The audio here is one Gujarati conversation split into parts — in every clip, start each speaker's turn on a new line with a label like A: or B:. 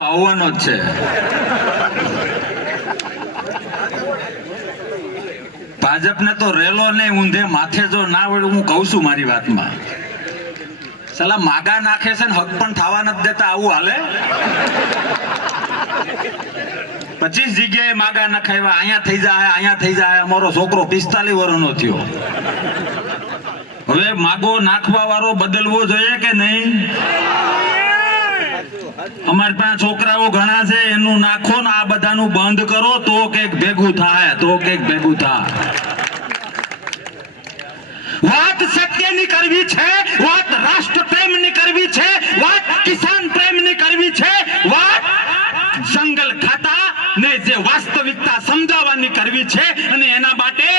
A: આવવાનો જ છે. ભાજપને તો રેલો ને ઊંધે, માથે જો ના વળ્યું હું કહું છું મારી વાતમાં. સલા માગા નાખે છે ને, હક પણ થવા નથી દેતા, આવું હાલે? પચીસ જગ્યાએ માગા નખાવ્યા, અહીંયા થઈ જાય, અહીંયા થઈ જાય, અમારો છોકરો પિસ્તાલીસ વર્ષનો થયો. હવે માગો નાખવા વાળો બદલવો જોઈએ કે નહીં? અમારી પાસે છોકરાઓ ઘણા છે એનું નાખો ને આ બધાનું બંધ કરો, તો કંઈક ભેગું થાય, તો કંઈક ભેગું થાય. વાત સત્યની કરવી છે, વાત રાષ્ટ્ર પ્રેમની કરવી છે, વાત કિસાન પ્રેમની કરવી છે, વાત જંગલ ખાતા ને જે વાસ્તવિકતા સમજાવવાની કરવી છે, અને એના માટે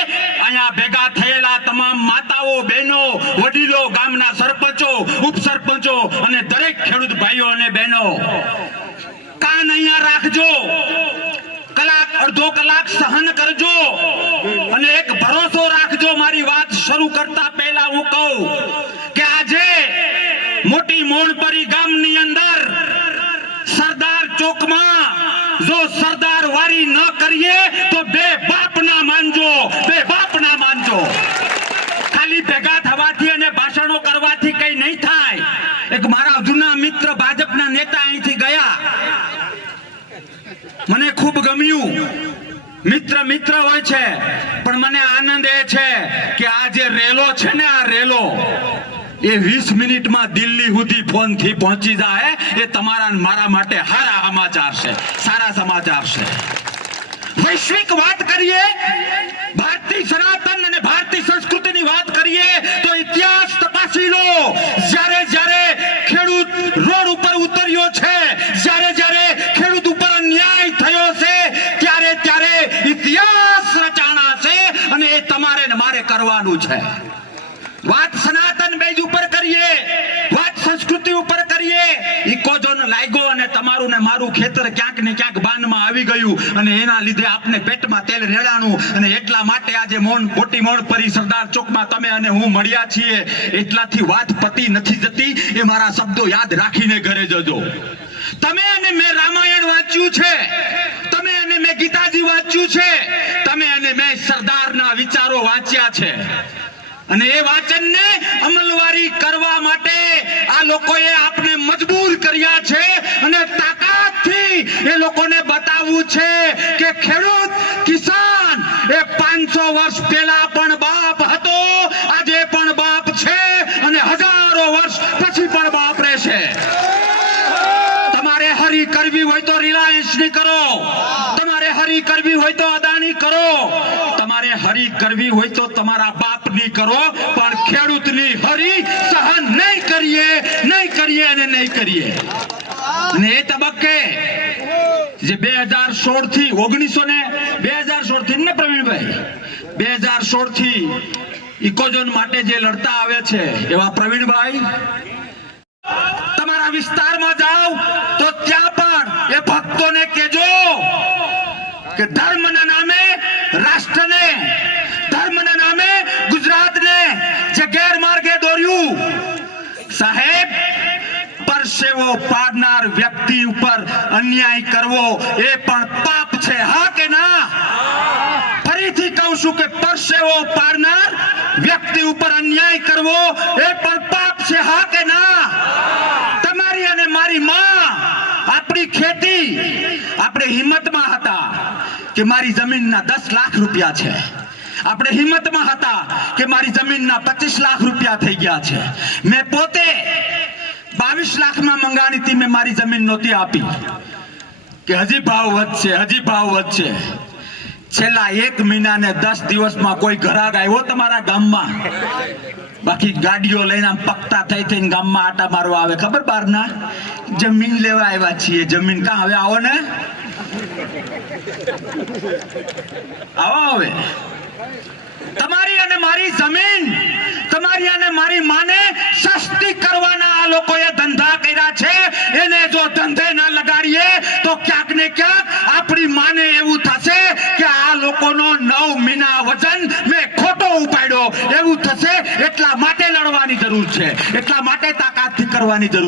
A: અહીંયા ભેગા ઉપસરપંચો અને દરેક ખેડૂત ભાઈઓ અને બહેનો, કાન અહીંયા રાખજો. કલાક, અડધો કલાક સહન કરજો અને એક ભરોસો રાખજો. મારી વાત શરૂ કરતા પહેલા હું કહું કે આજે મોટી મોણપરી ગામની અંદર સરદાર ચોકમાં જો સરદાર વારી ન કરીએ તો બે બાપ ના માનજો બે બાપ ના માનજો ખાલી ભેગા થવાથી અને ભાષણો કરવાથી નહીં થાય. એક મારા જૂના મિત્ર ભાજપના નેતા અહીંથી ગયા. મને ખૂબ ગમ્યું. મિત્ર મિત્ર હોય છે, પણ મને આનંદ એ છે કે આ જે રેલો છે ને આ રેલો, એ વીસ મિનિટમાં દિલ્હી સુધી ફોનથી પહોંચી જાય, એ તમારા મારા માટે સારા સમાચાર છે, સારા સમાચાર છે. વૈશ્વિક વાત કરીએ, ભારતીય સનાતન અને ભારતીય સંસ્કૃતિની વાત કરીએ તો ઇતિહાસ તપાસી લો જ્યારે જ્યારે ખેડૂત રોડ ઉપર ઉતર્યો છે જ્યારે જ્યારે ખેડૂત ઉપર અન્યાય થયો છે ત્યારે ત્યારે ઇતિહાસ રચાણા છે અને એ તમારે ને મારે કરવાનું છે. વાત સનાતન બેજ ઉપર કરીએ, વાત સંસ્કૃતિ ઉપર કરીએ ઇકોઝોન લાગ્યો અને તમારું ને મારું ખેતર ક્યાંક ને ક્યાંક બાનમાં આવી ગયું અને એના લીધે આપને પેટમાં તેલ રેડાણું અને એટલા માટે આજે મોન મોટી મોણ પરી સરદાર ચોકમાં તમે અને હું મળ્યા છીએ. એટલાથી વાત પતી નથી જતી, એ મારા શબ્દો યાદ રાખીને ઘરે જજો. તમે અને મેં રામાયણ વાંચ્યું છે. તમે ગીતાજી વાંચ્યું છે. તમે અને મેં સરદારના વિચારો વાંચ્યા છે. અને એ વાંચનને અમલવારી કરવા માટે આ લોકોએ આપને મજબૂર કર્યા છે અને તાકાતથી એ લોકોને બતાવવું છે કે ખેડૂત કિસાન એ 500 વર્ષ પહેલા પણ બાપ હતો, આજે પણ બાપ છે અને હજારો વર્ષ પછી પણ બાપ રહેશે. કરવી હોય તો રિલાયન્સની કરો. તમારે હરી કરવી હોય તો અદાની કરો. તમારે હરી કરવી હોય તો તમારા બાપની કરો. પણ ખેડૂતની હરી સહન નહીં કરીએ નહીં કરીએ અને નહીં કરીએ. અને એ તબક્કે જે બે હજાર સોળથી ઓગણીસો ને, બે હજાર સોળથી ને પ્રવીણભાઈ, બે હજાર સોળથી ઇકોઝોન માટે જે લડતા આવે છે, એવા પ્રવીણભાઈ, તમારા વિસ્તારમાં જાઓ તો ત્યાં ભક્તોને કેજો કે ધર્મના નામે રાષ્ટ્રને, ધર્મના નામે ગુજરાતને જે ગેરમાર્ગે દોર્યું. સાહેબ, પરસેવો પાડનાર વ્યક્તિ ઉપર અન્યાય કરવો એ પણ પાપ છે, હા કે ના? ફરીથી કહું છું કે પરસેવો પાડનાર વ્યક્તિ ઉપર અન્યાય કરવો એ પણ પાપ છે, હા કે ના તમારી અને મારી માં આપણી ખેતી આપણે હિંમતમાં હતા કે મારી જમીનના દસ લાખ રૂપિયા છે. આપણે હિંમતમાં હતા કે મારી જમીનના પચીસ લાખ રૂપિયા થઈ ગયા છે. મેં પોતે બાવીસ લાખમાં મંગાણી હતી મેં મારી જમીન નહોતી આપી. કે હજી ભાવ વધશે, હજી ભાવ વધશે. છેલ્લા એક મહિના ને દસ દિવસમાં કોઈ ઘરાક આવ્યો તમારા ગામમાં? બાકી ગાડીઓ લઈને પકતા થઈ થઈને ગામમાં આટા મારવા આવે. ખબર બારના? જમીન લેવા આવ્યા છીએ. જમીન કાં હવે આવો ને? આવો હવે. તમારી અને મારી જમીન, તમારી અને મારી માને સસ્તી કરવાના આ લોકોએ ધંધા કર્યા છે એને જો ધંધે ના લગાડીએ તો ક્યાંક ને ક્યાંક આપણી માને એવું થશે કે આ લોકોનો નવ વજન મેં ખોટો ઉપાડ્યો. એવું થશે એટલા માટે લડવાની જરૂર છે. એટલા માટે તાકાતથી કરવાની જરૂર